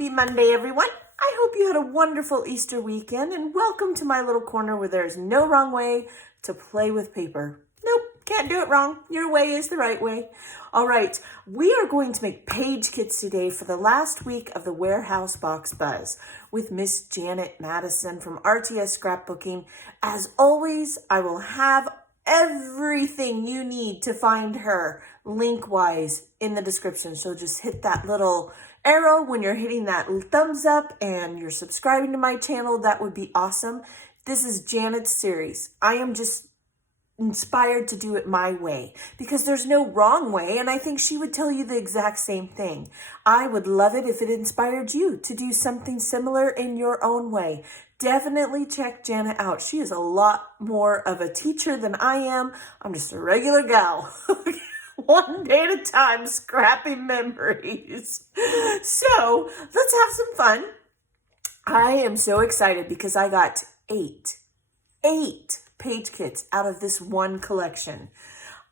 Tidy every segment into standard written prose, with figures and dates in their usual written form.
Happy Monday, everyone. I hope you had a wonderful Easter weekend, and welcome to my little corner where there's no wrong way to play with paper. Nope, can't do it wrong. Your way is the right way. All right, we are going to make page kits today for the last week of the Warehouse Box Buzz with Miss Janet Madison from RTS Scrapbooking. As always, I will have everything you need to find her link-wise in the description. So just hit that little arrow when you're hitting that thumbs up and you're subscribing to my channel. That would be awesome. This is Janet's series. I am just inspired to do it my way because there's no wrong way, and I think she would tell you the exact same thing. I would love it if it inspired you to do something similar in your own way. Definitely check Janet out. She is a lot more of a teacher than I am. I'm just a regular gal. One day at a time, scrapping memories. So let's have some fun. I am so excited because I got eight page kits out of this one collection.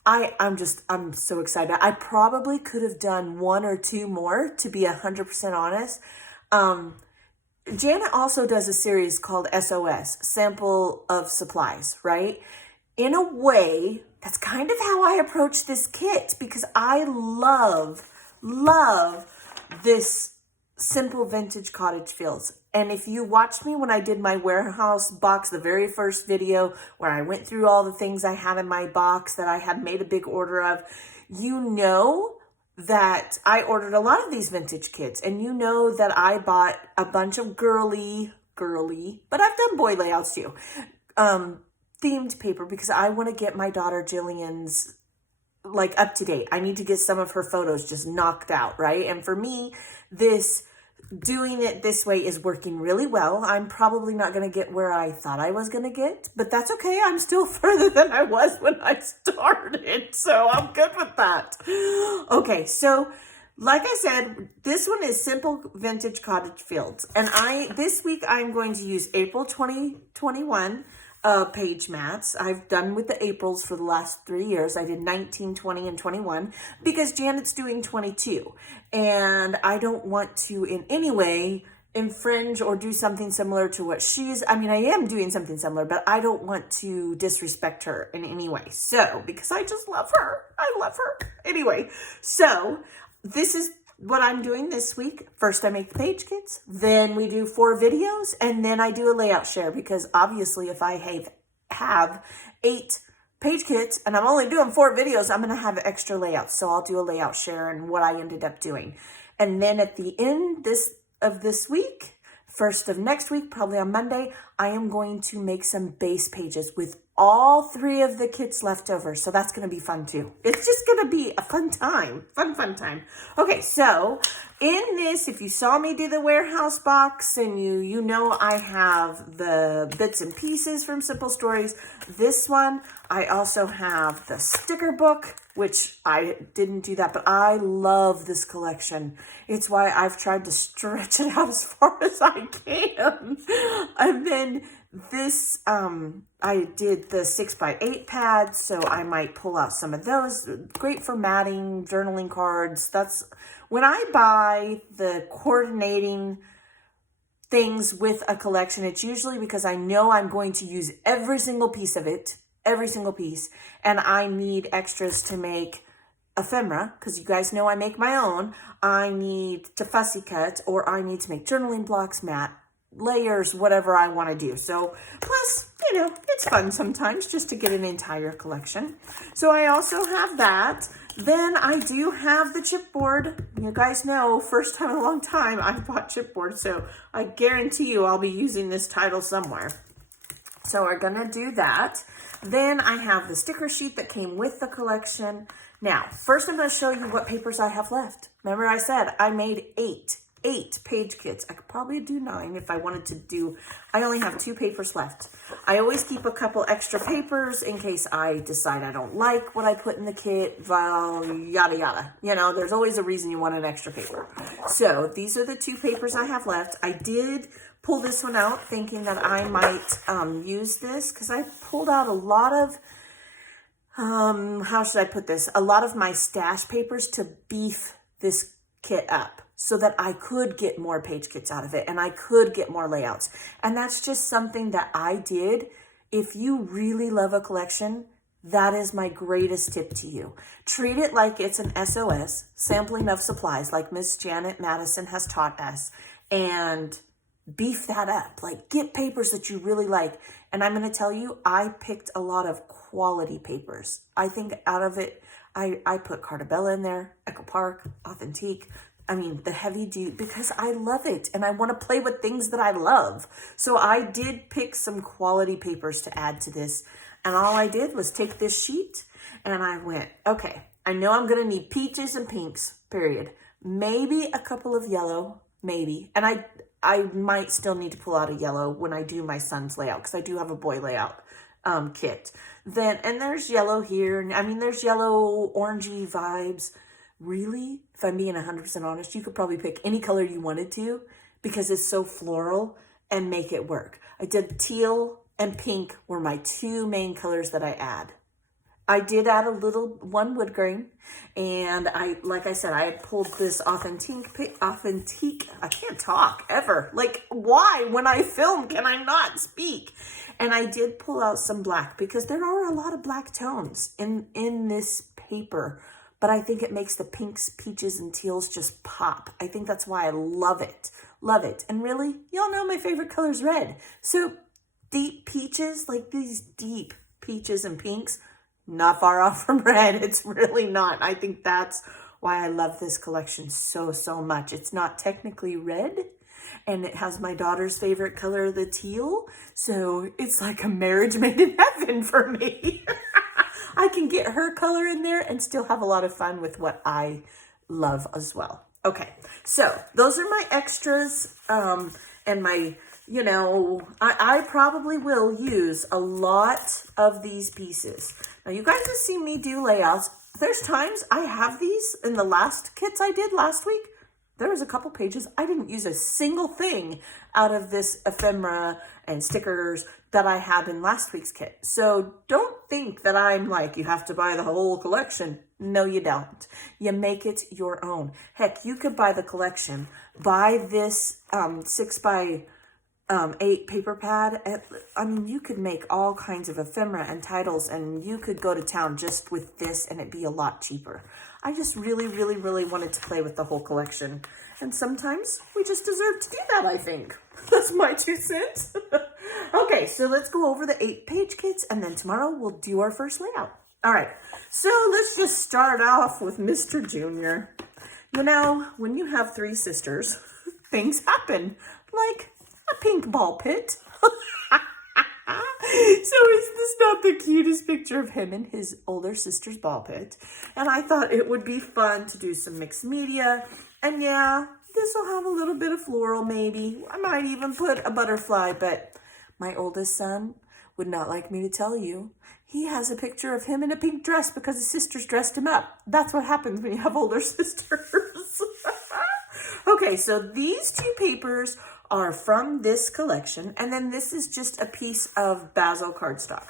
I'm so excited. I probably could have done one or two more, to be 100% honest. Janet also does a series called SOS, Sample of Supplies, right? In a way, that's kind of how I approach this kit because I love this simple vintage cottage feels. And if you watched me when I did my warehouse box, the very first video where I went through all the things I had in my box that I had made a big order of, you know that I ordered a lot of these vintage kits, and you know that I bought a bunch of girly, but I've done boy layouts too, themed paper because I want to get my daughter Jillian's like up to date. I need to get some of her photos just knocked out, right? And for me, doing it this way is working really well. I'm probably not going to get where I thought I was going to get, but that's okay. I'm still further than I was when I started, so I'm good with that. Okay, so like I said, this one is Simple Vintage Cottage Fields, and this week I'm going to use April 2021 page mats. I've done with the Aprils for the last 3 years. I did 19, 20, and 21 because Janet's doing 22. And I don't want to in any way infringe or do something similar to what I am doing something similar, but I don't want to disrespect her in any way. So, because I just love her. I love her. Anyway, so this is what I'm doing this week. First, I make the page kits, then we do 4 videos, and then I do a layout share because obviously if I have 8 page kits and I'm only doing 4 videos, I'm going to have extra layouts. So I'll do a layout share and what I ended up doing. And then at the end of this week, first of next week, probably on Monday, I am going to make some base pages with all 3 of the kits left over. So that's going to be fun too. It's just going to be a fun time. Fun time. Okay, so in this, if you saw me do the warehouse box and you know I have the bits and pieces from Simple Stories. This one, I also have the sticker book, which I didn't do that, but I love this collection. It's why I've tried to stretch it out as far as I can. And then this, I did the 6x8 pads, so I might pull out some of those. Great for matting, journaling cards. That's when I buy the coordinating things with a collection, it's usually because I know I'm going to use every single piece of it, and I need extras to make ephemera, because you guys know I make my own. I need to fussy cut, or I need to make journaling blocks, mat, layers, whatever I want to do. So plus, it's fun sometimes just to get an entire collection. So I also have that. Then I do have the chipboard. You guys know, first time in a long time I bought chipboard, so I guarantee you I'll be using this title somewhere. So we're gonna do that. Then I have the sticker sheet that came with the collection. Now, first I'm going to show you what papers I have left. Remember I said I made 8 page kits. I could probably do 9 if I wanted to do. I only have 2 papers left. I always keep a couple extra papers in case I decide I don't like what I put in the kit. Well, yada yada. There's always a reason you want an extra paper. So these are the 2 papers I have left. I did pull this one out thinking that I might use this because I pulled out a lot of how should I put this? A lot of my stash papers to beef this kit up. so that I could get more page kits out of it and I could get more layouts. And that's just something that I did. If you really love a collection, that is my greatest tip to you. Treat it like it's an SOS, sampling of supplies, like Miss Janet Madison has taught us, and beef that up. Like, get papers that you really like. And I'm going to tell you, I picked a lot of quality papers. I think out of it, I put Cartabella in there, Echo Park, Authentique. I mean, the heavy duty, because I love it and I want to play with things that I love. So I did pick some quality papers to add to this. And all I did was take this sheet and I went, okay, I know I'm going to need peaches and pinks, period. Maybe a couple of yellow, maybe. And I might still need to pull out a yellow when I do my son's layout, because I do have a boy layout kit. And there's yellow here. And I mean, there's yellow, orangey vibes. Really, if I'm being 100% honest, you could probably pick any color you wanted to because it's so floral and make it work. I did teal and pink were my two main colors that I add. I did add a little one wood grain, and like I said, I had pulled this authentique, I can't talk ever. Like, why when I film can I not speak? And I did pull out some black because there are a lot of black tones in this paper, but I think it makes the pinks, peaches, and teals just pop. I think that's why I love it. Love it. And really, y'all know my favorite color is red. So deep peaches, like these deep peaches and pinks, not far off from red. It's really not. I think that's why I love this collection so, so much. It's not technically red, and it has my daughter's favorite color, the teal. So it's like a marriage made in heaven for me. I can get her color in there and still have a lot of fun with what I love as well. Okay, so those are my extras and my, you know, I probably will use a lot of these pieces. Now, you guys have seen me do layouts. There's times I have these in the last kits I did last week. There was a couple pages. I didn't use a single thing out of this ephemera and stickers that I had in last week's kit. So don't think that I'm like, you have to buy the whole collection. No, you don't. You make it your own. Heck, you could buy the collection, buy this 6x8 paper pad. I mean, you could make all kinds of ephemera and titles, and you could go to town just with this and it'd be a lot cheaper. I just really, really, really wanted to play with the whole collection. And sometimes we just deserve to do that, I think. That's my 2 cents. Okay, so let's go over the 8-page kits, and then tomorrow we'll do our first layout. All right, so let's just start off with Mr. Junior. You know, when you have 3 sisters, things happen, like a pink ball pit. So is this not the cutest picture of him and his older sister's ball pit? And I thought it would be fun to do some mixed media. And yeah, this will have a little bit of floral maybe. I might even put a butterfly, but my oldest son would not like me to tell you. He has a picture of him in a pink dress because his sisters dressed him up. That's what happens when you have older sisters. Okay, so these 2 papers are from this collection, and then this is just a piece of basil cardstock.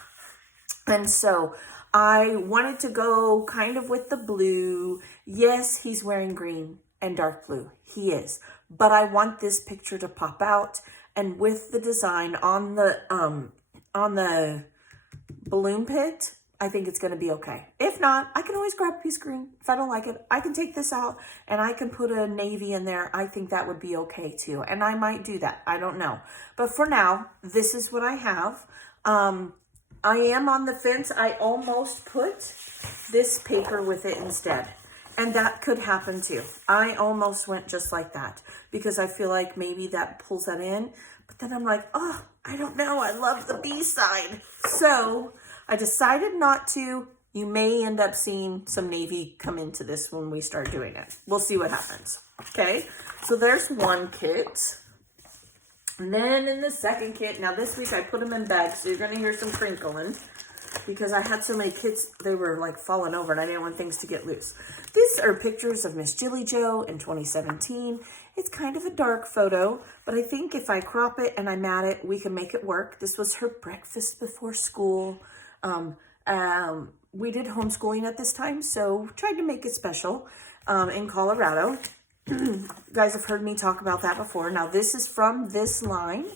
And so I wanted to go kind of with the blue. Yes, he's wearing green and dark blue. He is. But I want this picture to pop out, and with the design on the balloon pit, I think it's going to be okay. If not, I can always grab a piece of green. If I don't like it, I can take this out and I can put a navy in there. I think that would be okay too. And I might do that. I don't know. But for now, this is what I have. I am on the fence. I almost put this paper with it instead. And that could happen too. I almost went just like that because I feel like maybe that pulls that in. But then I'm like, oh, I don't know. I love the B side. So I decided not to. You may end up seeing some navy come into this when we start doing it. We'll see what happens. Okay, so there's one kit. And then in the second kit, now this week I put them in bags, so you're going to hear some crinkling because I had so many kits, they were like falling over and I didn't want things to get loose. These are pictures of Miss Jilly Joe in 2017. It's kind of a dark photo, but I think if I crop it and I mat it, we can make it work. This was her breakfast before school. We did homeschooling at this time, so tried to make it special in Colorado. You guys have heard me talk about that before. Now this is from this line.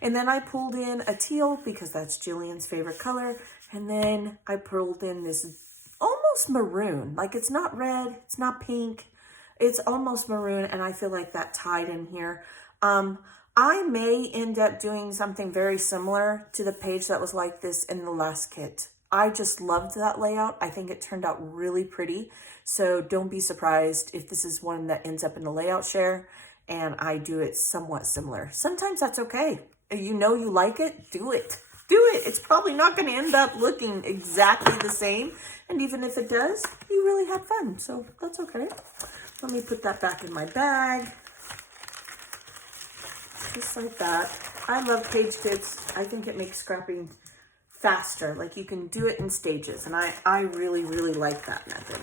And then I pulled in a teal because that's Jillian's favorite color. And then I pulled in this almost maroon. Like it's not red, it's not pink. It's almost maroon, and I feel like that tied in here. I may end up doing something very similar to the page that was like this in the last kit. I just loved that layout. I think it turned out really pretty. So don't be surprised if this is one that ends up in the layout share and I do it somewhat similar. Sometimes that's okay. You know you like it, do it. Do it. It's probably not going to end up looking exactly the same. And even if it does, you really had fun. So that's okay. Let me put that back in my bag. Just like that. I love page kits. I think it makes scrapping faster. Like you can do it in stages. And I really, really like that method.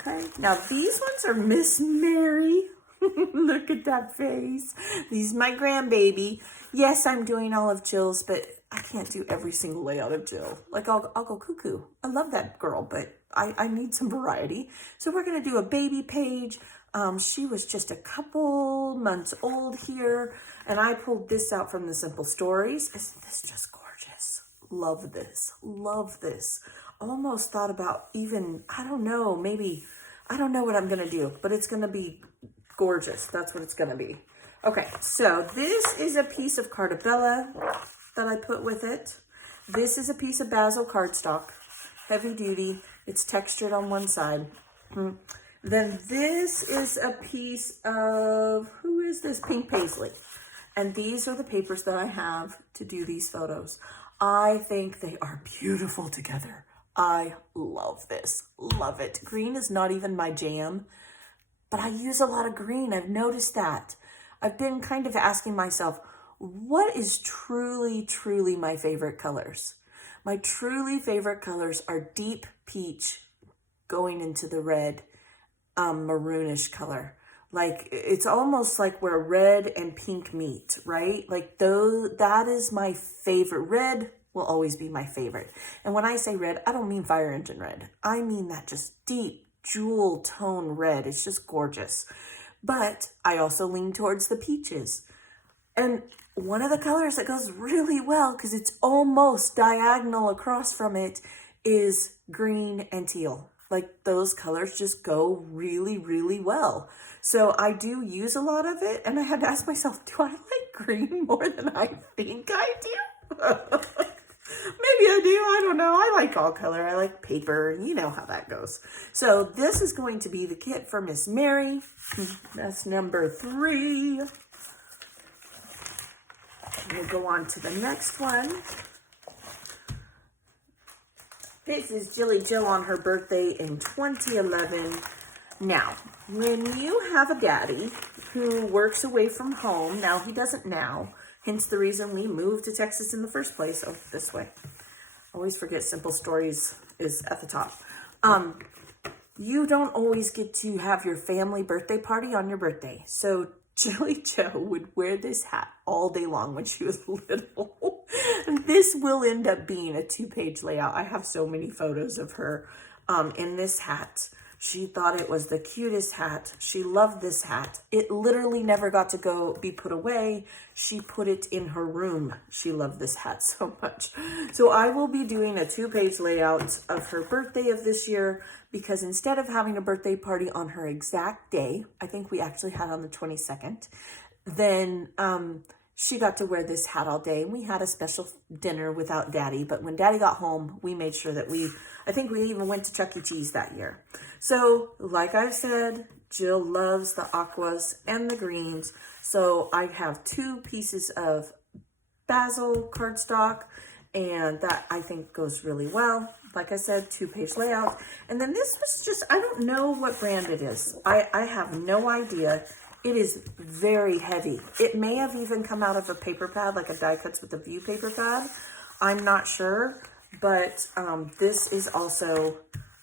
Okay. Now these ones are Miss Mary. Look at that face. This is my grandbaby. Yes, I'm doing all of Jill's, but I can't do every single layout of Jill. Like I'll go cuckoo. I love that girl, but I need some variety. So we're going to do a baby page. She was just a couple months old here, and I pulled this out from the Simple Stories. Isn't this just gorgeous? Love this. Love this. Almost thought about even, I don't know, maybe, I don't know what I'm going to do, but it's going to be gorgeous. That's what it's going to be. Okay, so this is a piece of Cartabella that I put with it. This is a piece of Basil cardstock, heavy duty. It's textured on one side. Then this is a piece of, who is this? Pink Paisley. And these are the papers that I have to do these photos. I think they are beautiful together. I love this. Love it. Green is not even my jam, but I use a lot of green. I've noticed that. I've been kind of asking myself, what is truly, truly my favorite colors? My truly favorite colors are deep peach going into the red, maroonish color. Like it's almost like where red and pink meet, right? Like that is my favorite. Red will always be my favorite. And when I say red, I don't mean fire engine red. I mean that just deep jewel tone red. It's just gorgeous. But I also lean towards the peaches. And one of the colors that goes really well, because it's almost diagonal across from it, is green and teal. Like those colors just go really, really well. So I do use a lot of it. And I had to ask myself, do I like green more than I think I do? Maybe I do. I don't know. I like all color. I like paper. You know how that goes. So this is going to be the kit for Miss Mary. That's number 3. We'll go on to the next one. This is Jilly Jill on her birthday in 2011. Now, when you have a daddy who works away from home, now he doesn't now, hence the reason we moved to Texas in the first place. Oh, this way. Always forget Simple Stories is at the top. You don't always get to have your family birthday party on your birthday. So Jilly Joe would wear this hat all day long when she was little. And this will end up being a 2-page layout. I have so many photos of her in this hat. She thought it was the cutest hat. She loved this hat. It literally never got to be put away. She put it in her room. She loved this hat so much. So I will be doing a 2-page layout of her birthday of this year, because instead of having a birthday party on her exact day, I think we actually had on the 22nd, then she got to wear this hat all day. And we had a special dinner without Daddy, but when Daddy got home, we made sure that I think we even went to Chuck E. Cheese that year. So like I've said, Jill loves the aquas and the greens. So I have 2 pieces of Basil cardstock, and that I think goes really well. Like I said, 2-page layout. And then this was just, I don't know what brand it is. I have no idea. It is very heavy. It may have even come out of a paper pad, like a die cuts with a view paper pad. I'm not sure, but this is also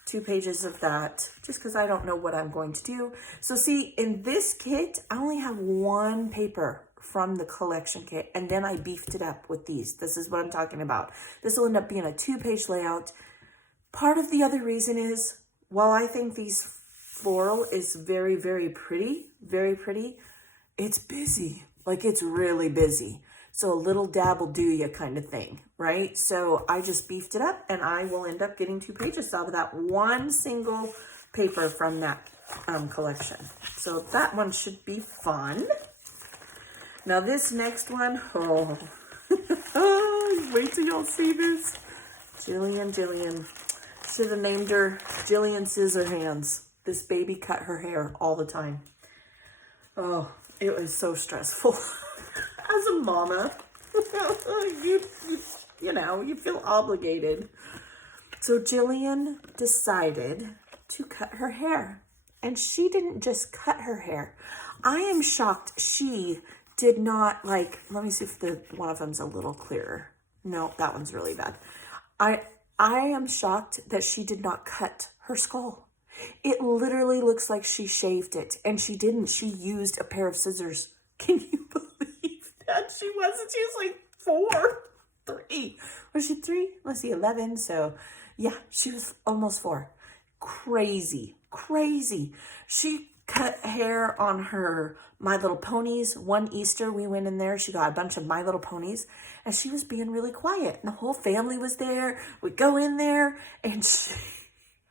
2 pages of that, just because I don't know what I'm going to do. So see, in this kit, I only have 1 paper from the collection kit, and then I beefed it up with these. This is what I'm talking about. This will end up being a 2-page layout. Part of the other reason is, while I think these floral is very, very pretty, very pretty. It's busy, like it's really busy. So a little dab will do you kind of thing, right? So I just beefed it up, and I will end up getting 2 pages out of that one single paper from that collection. So that one should be fun. Now this next one, oh, wait till y'all see this. Jillian. Should have named her Jillian Scissorhands. This baby cut her hair all the time. Oh, it was so stressful. As a mama, you know, you feel obligated. So Jillian decided to cut her hair. And she didn't just cut her hair. I am shocked she did not, like, let me see if one of them's a little clearer. No, that one's really bad. I am shocked that she did not cut her skull. It literally looks like she shaved it, and she didn't. She used a pair of scissors. Can you believe that? She was like 3. Was she 3? Let's see, 11. So yeah, she was almost 4. Crazy. She cut hair on her My Little Ponies. One Easter we went in there, she got a bunch of My Little Ponies, and she was being really quiet, and the whole family was there. We'd go in there, and she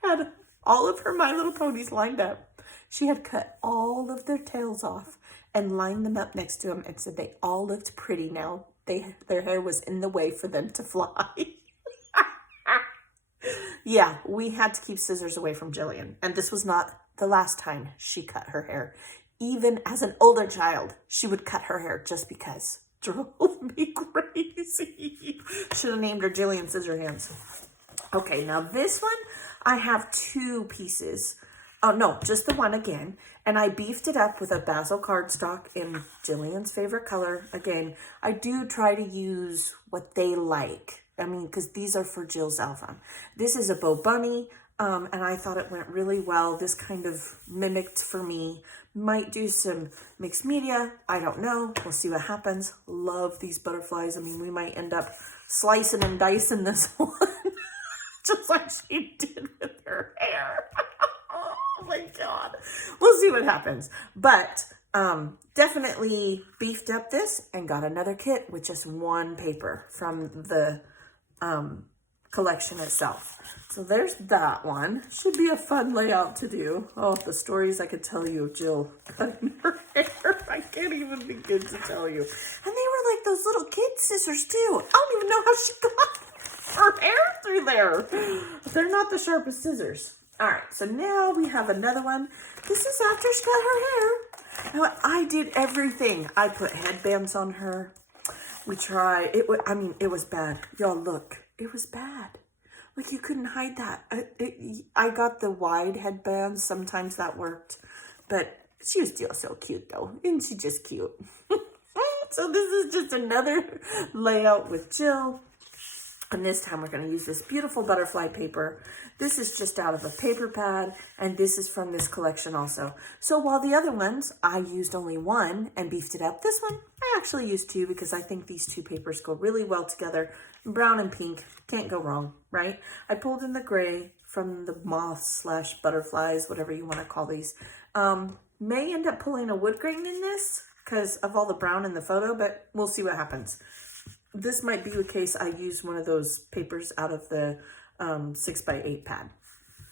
had all of her My Little Ponies lined up. She had cut all of their tails off and lined them up next to them, and said they all looked pretty now. Their hair was in the way for them to fly. Yeah, we had to keep scissors away from Jillian. And this was not the last time she cut her hair. Even as an older child, she would cut her hair just because. Drove me crazy. Should have named her Jillian Scissorhands. Okay, now this one, I have 2 pieces. Oh, no, just the one again. And I beefed it up with a basil cardstock in Jillian's favorite color. Again, I do try to use what they like. I mean, because these are for Jill's album. This is a Bo Bunny, and I thought it went really well. This kind of mimicked for me. Might do some mixed media. I don't know. We'll see what happens. Love these butterflies. I mean, we might end up slicing and dicing this one. Just like she did with her hair. Oh my God. We'll see what happens. But definitely beefed up this and got another kit with just 1 paper from the collection itself. So there's that one. Should be a fun layout to do. Oh, the stories I could tell you of Jill cutting her hair. I can't even begin to tell you. And they were like those little kid scissors too. I don't even know how she got her hair through there. They're not the sharpest scissors. All right, so now we have another one. This is after she cut her hair. Now, I did everything. I put headbands on her. We tried. It was bad. Y'all, look. It was bad. Like, you couldn't hide that. I got the wide headbands. Sometimes that worked. But she was still so cute, though. Isn't she just cute? So this is just another layout with Jill. And this time we're going to use this beautiful butterfly paper. This is just out of a paper pad, and this is from this collection also. So while the other ones, I used only 1 and beefed it up, this one, I actually used 2 because I think these 2 papers go really well together. Brown and pink, can't go wrong, right? I pulled in the gray from the moths / butterflies, whatever you want to call these. May end up pulling a wood grain in this because of all the brown in the photo, but we'll see what happens. This might be the case I used one of those papers out of the 6x8 pad.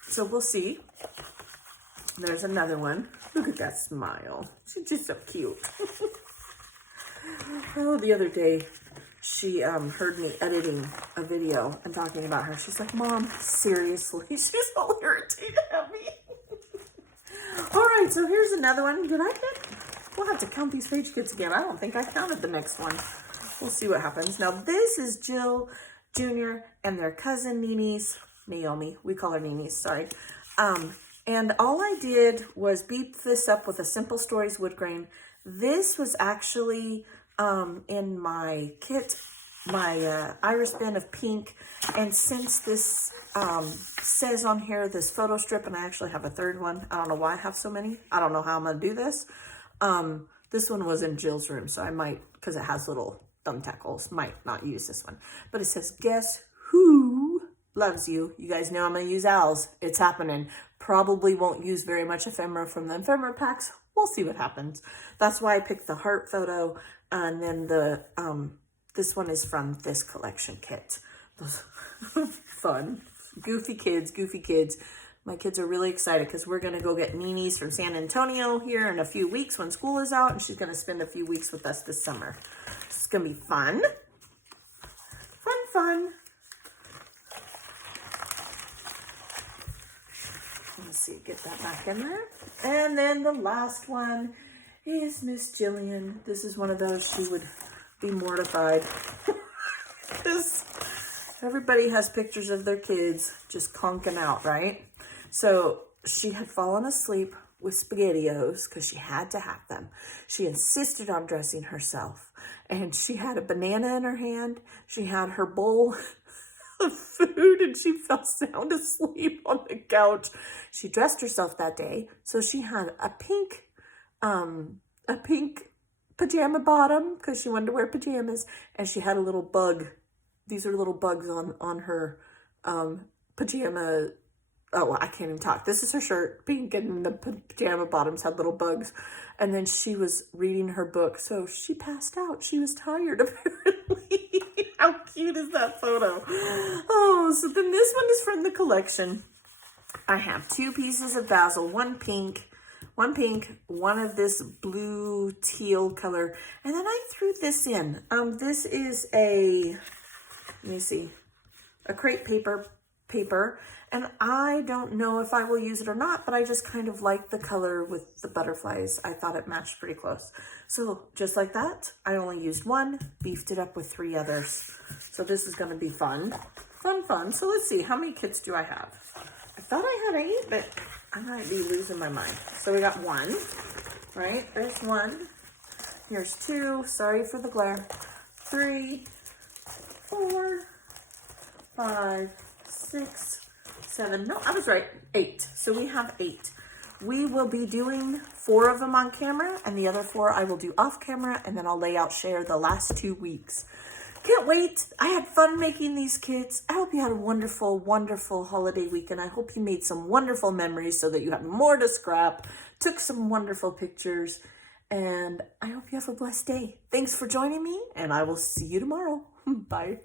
So we'll see. There's another one. Look at that smile. She's just so cute. Oh, the other day, she heard me editing a video and talking about her. She's like, Mom, seriously? She's all irritated at me. All right, so here's another one. Did I get? We'll have to count these page kits again. I don't think I counted the next one. We'll see what happens. Now, this is Jill Jr. and their cousin, Naomi. We call her Nini's, sorry. And all I did was beef this up with a Simple Stories wood grain. This was actually in my kit, my iris bin of pink. And since this says on here, this photo strip, and I actually have a 3rd one. I don't know why I have so many. I don't know how I'm going to do this. This one was in Jill's room, so I might, because it has little thumbtacks, might not use this one. But it says, guess who loves you? You guys know I'm going to use owls. It's happening. Probably won't use very much ephemera from the ephemera packs. We'll see what happens. That's why I picked the heart photo, and then the this one is from this collection kit. Fun. Goofy kids, goofy kids. My kids are really excited because we're going to go get Nini's from San Antonio here in a few weeks when school is out, and she's going to spend a few weeks with us this summer. It's going to be fun. Fun. Let's see, get that back in there. And then the last one is Miss Jillian. This is one of those she would be mortified. Because everybody has pictures of their kids just conking out, right? So she had fallen asleep with SpaghettiOs because she had to have them. She insisted on dressing herself. And she had a banana in her hand. She had her bowl of food, and she fell sound asleep on the couch. She dressed herself that day. So she had a pink pajama bottom because she wanted to wear pajamas. And she had a little bug. These are little bugs on her pajama. Oh, I can't even talk. This is her shirt, pink, and the pajama bottoms had little bugs. And then she was reading her book, so she passed out. She was tired, apparently. How cute is that photo? Oh, so then this one is from the collection. I have 2 pieces of basil, one pink, one of this blue teal color. And then I threw this in. This is a, let me see, a crepe paper. And I don't know if I will use it or not, but I just kind of like the color with the butterflies. I thought it matched pretty close. So just like that, I only used one, beefed it up with 3 others. So this is going to be fun. Fun. So let's see, how many kits do I have? I thought I had 8, but I might be losing my mind. So we got 1, right? There's 1. Here's 2. Sorry for the glare. 3, 4, 5, 6, 7. No, I was right. 8. So we have 8. We will be doing 4 of them on camera, and the other 4 I will do off camera, and then I'll lay out share the last 2 weeks. Can't wait. I had fun making these kits. I hope you had a wonderful, wonderful holiday weekend. I hope you made some wonderful memories so that you have more to scrap, took some wonderful pictures, and I hope you have a blessed day. Thanks for joining me, and I will see you tomorrow. Bye.